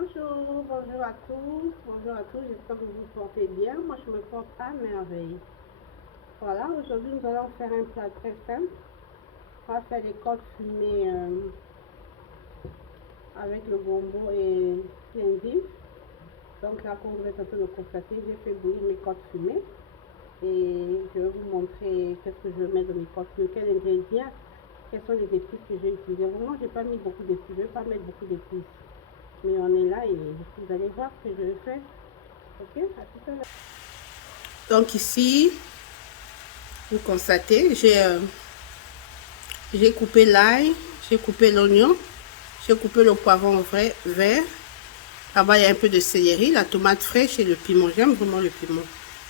Bonjour, bonjour à tous, j'espère que vous vous portez bien. Moi, je me porte à merveille. Voilà, aujourd'hui, nous allons faire un plat très simple. On va faire des côtes fumées avec le gombo et l'endive. Donc là, comme vous êtes en train de constater, j'ai fait bouillir mes côtes fumées. Et je vais vous montrer qu'est-ce que je vais mettre dans mes côtes fumées, quels ingrédients, quelles sont les épices que j'ai utilisées. Vraiment, je n'ai pas mis beaucoup d'épices, je ne vais pas mettre beaucoup d'épices. Mais on est là et vous allez voir ce que je vais faire. Ok, à tout à l'heure. Donc ici, vous constatez, j'ai coupé l'ail, j'ai coupé l'oignon, j'ai coupé le poivron vert. Là-bas, il y a un peu de céleri, la tomate fraîche et le piment. J'aime vraiment le piment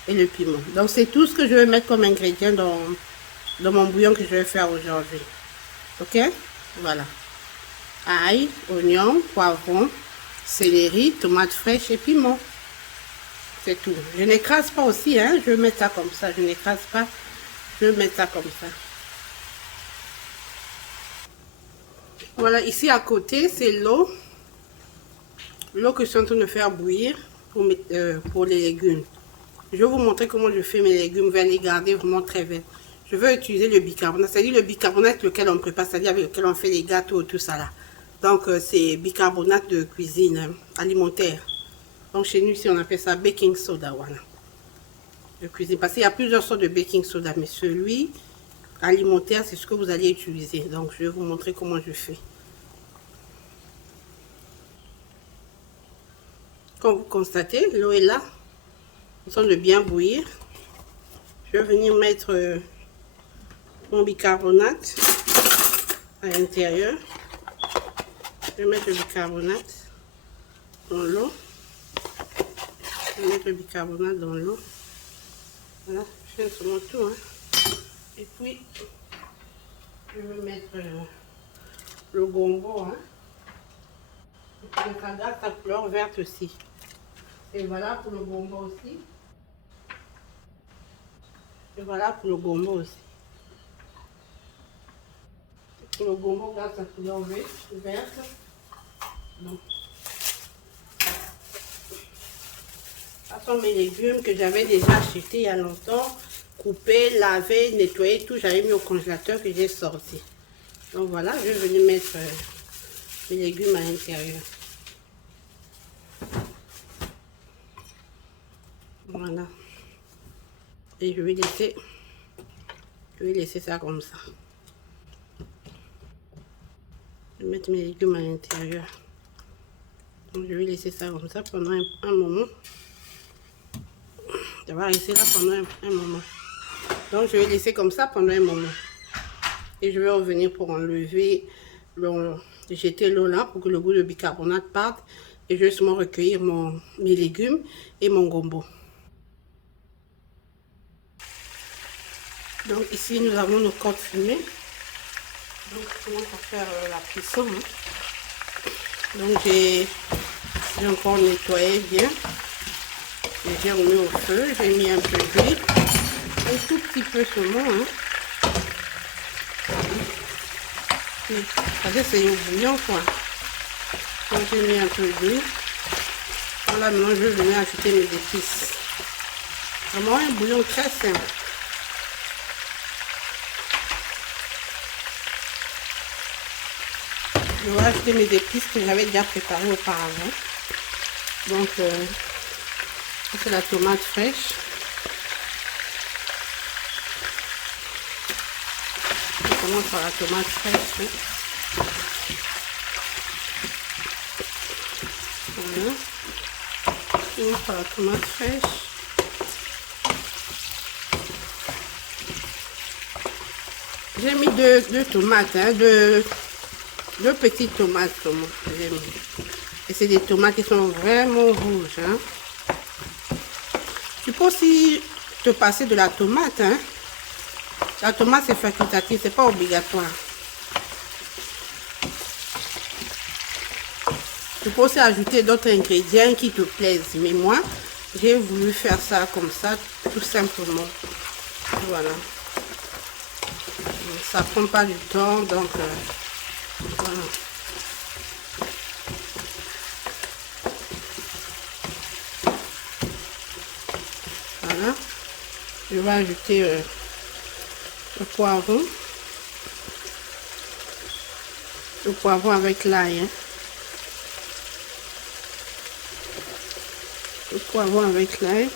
et le piment. Donc, c'est tout ce que je vais mettre comme ingrédient dans mon bouillon que je vais faire aujourd'hui. Ok? Voilà. Ail, oignon, poivron, céleri, tomate fraîche et piment. C'est tout. Je n'écrase pas aussi, hein. Je vais mettre ça comme ça. Je n'écrase pas. Je vais mettre ça comme ça. Voilà, ici à côté, c'est l'eau. L'eau que je suis en train de faire bouillir pour les légumes. Je vais vous montrer comment je fais mes légumes. Vous allez les garder vraiment très verts. Je vais utiliser le bicarbonate. C'est-à-dire le bicarbonate lequel on prépare, c'est-à-dire avec lequel on fait les gâteaux, tout ça là. Donc, c'est bicarbonate de cuisine alimentaire. Donc, chez nous, ici, on appelle ça baking soda. Voilà. De cuisine. Parce qu'il y a plusieurs sortes de baking soda. Mais celui alimentaire, c'est ce que vous allez utiliser. Donc, je vais vous montrer comment je fais. Comme vous constatez, l'eau est là. En train de bien bouillir. Je vais venir mettre mon bicarbonate à l'intérieur. Je vais mettre le bicarbonate dans l'eau. Je vais mettre le bicarbonate dans l'eau. Voilà, je fais seulement tout. Hein. Et puis, je vais mettre le gombo. Hein. Et puis, ça garde sa couleur verte aussi. Et voilà pour le gombo aussi. Et voilà pour le gombo aussi. Et le gombo garde sa couleur verte. Donc, ce sont mes légumes que j'avais déjà achetés il y a longtemps, coupés, lavés, nettoyés, tout. J'avais mis au congélateur que j'ai sorti. Donc voilà, je vais venir mettre mes légumes à l'intérieur. Voilà. Et je vais laisser ça comme ça. Je vais mettre mes légumes à l'intérieur. Donc je vais laisser ça comme ça pendant un moment. Ça va rester là pendant un moment. Donc je vais laisser comme ça pendant un moment. Et je vais revenir pour enlever, jeter l'eau là pour que le goût de bicarbonate parte. Et je vais seulement recueillir mes légumes et mon gombo. Donc ici nous avons nos côtes fumées. Donc je commence à faire la cuisson. Hein. Donc j'ai encore nettoyé bien. J'ai remis au feu, j'ai mis un peu d'huile, un tout petit peu seulement. Hein. Parce que c'est au bouillon quoi. Donc j'ai mis un peu d'huile. Voilà, maintenant je vais venir ajouter mes épices. Vraiment un bouillon très simple. Je vais ajouter mes épices que j'avais déjà préparées auparavant. Donc, c'est la tomate fraîche. Je commence par la tomate fraîche. Hein. Voilà. Je commence par la tomate fraîche. J'ai mis deux tomates, hein, deux petites tomates. Et c'est des tomates qui sont vraiment rouges. Hein. Tu peux aussi te passer de la tomate. Hein. La tomate c'est facultatif, c'est pas obligatoire. Tu peux aussi ajouter d'autres ingrédients qui te plaisent. Mais moi, j'ai voulu faire ça comme ça, tout simplement. Voilà. Ça prend pas du temps, donc voilà. Voilà. Je vais ajouter le poivron. Le poivron avec l'ail. Hein. Le poivron avec l'ail.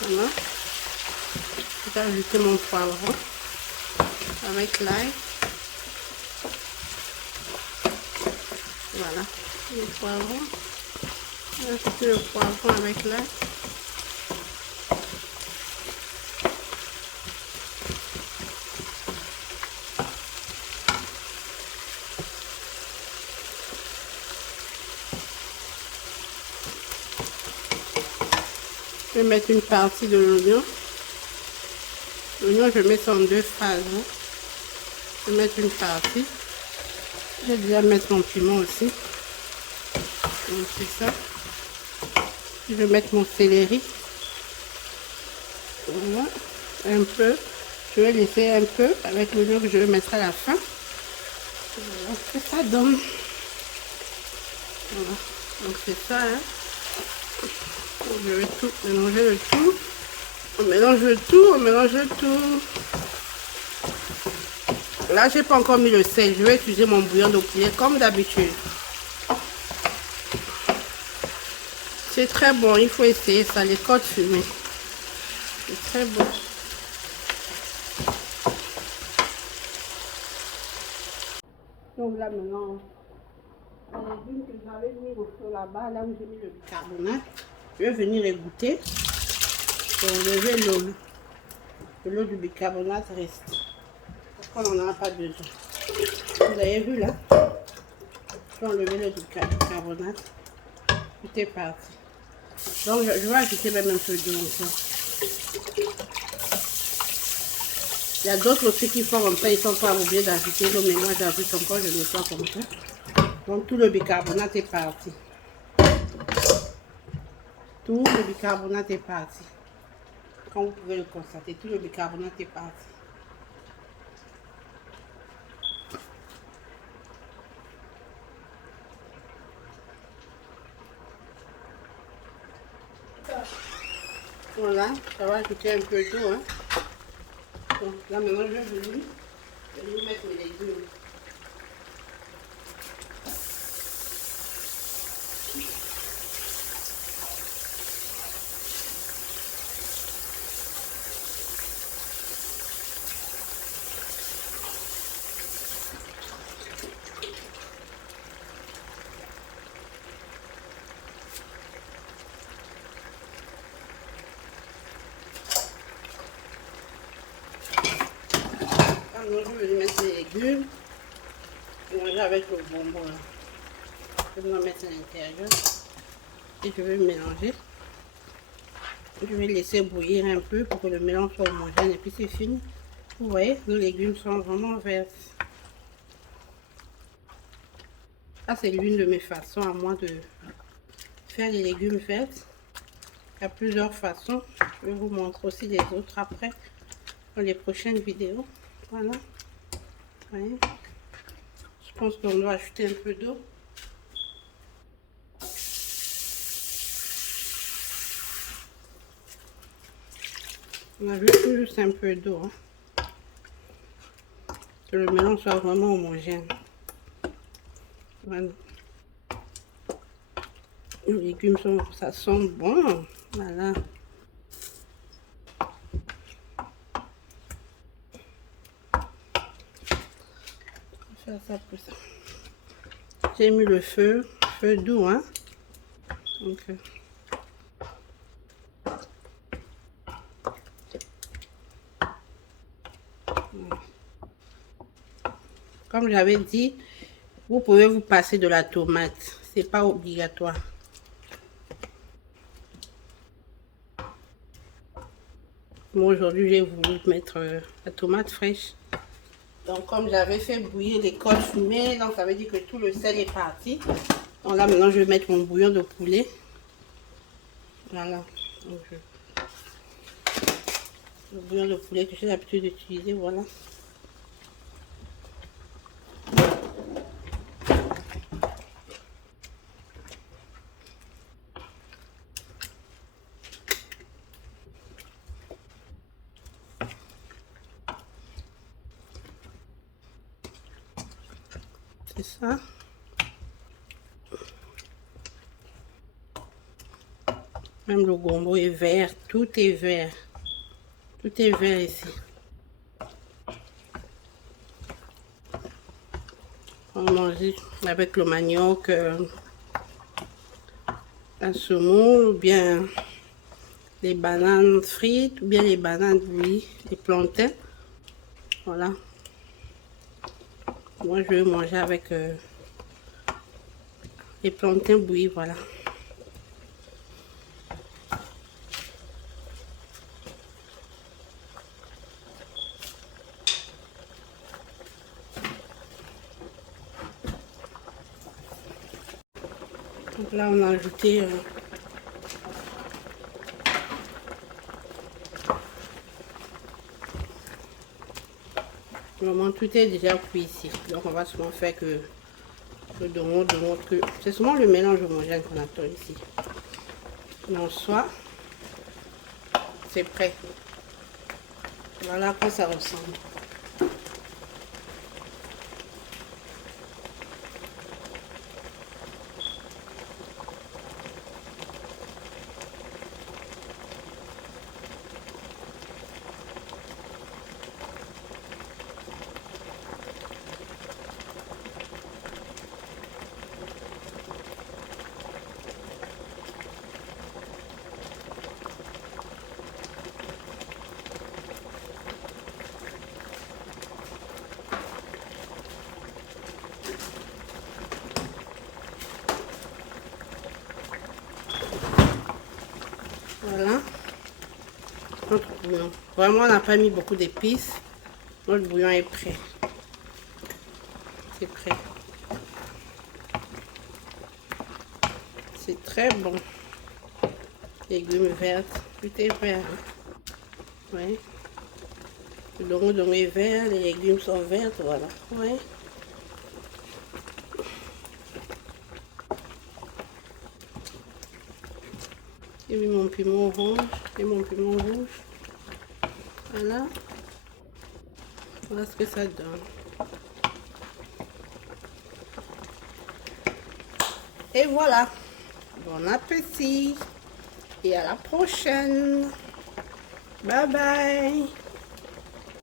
Voilà. Je vais ajouter mon poivron avec l'ail. Voilà. Le poivron. Je vais ajouter le poivron avec l'ail. Je vais mettre une partie de l'oignon. L'oignon, je vais mettre en 2 phases. Hein. Je vais mettre une partie. Je vais déjà mettre mon piment aussi. Donc c'est ça. Je vais mettre mon céleri. Voilà. Un peu. Je vais laisser un peu avec l'oignon que je vais mettre à la fin. Voilà ce que ça donne. Voilà. Donc c'est ça. Hein. Je vais tout mélanger le tout. On mélange le tout, on mélange le tout. Là, j'ai pas encore mis le sel. Je vais utiliser mon bouillon de poulet comme d'habitude. C'est très bon, il faut essayer ça, les côtes fumées. C'est très bon. Donc là maintenant, les légumes que j'avais mis au feu là-bas, là où j'ai mis le bicarbonate, je vais venir les goûter. Pour enlever l'eau. L'eau du bicarbonate reste. Parce qu'on n'en a pas besoin. Vous avez vu là? Je vais enlever l'eau du bicarbonate. Tout est parti. Donc je vais ajouter même un peu d'eau encore. Il y a d'autres aussi qui font comme ça, ils ne sont pas obligés d'ajouter l'eau, mais moi j'ajoute encore, je nettoie comme ça. Donc tout le bicarbonate est parti. Tout le bicarbonate est parti. Comme vous pouvez le constater, tout le bicarbonate est parti. Voilà, ça va ajouter un peu d'eau. Hein. Donc là maintenant je vais venir mettre mes légumes. Donc je vais mettre les légumes. Manger avec le bonbon. Là. Je vais le mettre à l'intérieur. Et je vais mélanger. Je vais laisser bouillir un peu pour que le mélange soit homogène. Et puis c'est fini. Vous voyez, nos légumes sont vraiment verts. Ça c'est l'une de mes façons à moi de faire les légumes verts. Il y a plusieurs façons. Je vais vous montrer aussi les autres après dans les prochaines vidéos. Voilà. Vous voyez. Je pense qu'on doit ajouter un peu d'eau. On ajoute juste un peu d'eau. Hein. Que le mélange soit vraiment homogène. Voilà. Les légumes sont, ça sent bon. Voilà. On va faire ça pour ça. J'ai mis le feu doux, hein. Donc, comme j'avais dit, vous pouvez vous passer de la tomate. C'est pas obligatoire. Moi aujourd'hui j'ai voulu mettre la tomate fraîche. Donc comme j'avais fait bouillir les côtes fumées, donc ça veut dire que tout le sel est parti. Donc là maintenant je vais mettre mon bouillon de poulet. Voilà. Donc, le bouillon de poulet que j'ai l'habitude d'utiliser, voilà. C'est ça. Même le gombo est vert, tout est vert. Tout est vert ici. On mange avec le manioc, la semoule, ou bien les bananes frites, ou bien les bananes bouillies, les plantains. Voilà. Moi, je vais manger avec les plantains bouillis, voilà. Donc là, on a ajouté vraiment tout est déjà cuit ici. Donc on va seulement faire que le domo, que c'est seulement le mélange homogène qu'on attend ici. Mais en soi, c'est prêt. Voilà à quoi ça ressemble. Voilà. Notre bouillon. Vraiment, on n'a pas mis beaucoup d'épices. Notre bouillon est prêt. C'est prêt. C'est très bon. Légumes verts. Tout est vert. Oui. Le domo est vert. Les légumes sont verts. Voilà. Oui. J'ai mis mon piment orange et mon piment rouge. Voilà. Voilà ce que ça donne. Et voilà. Bon appétit. Et à la prochaine. Bye bye.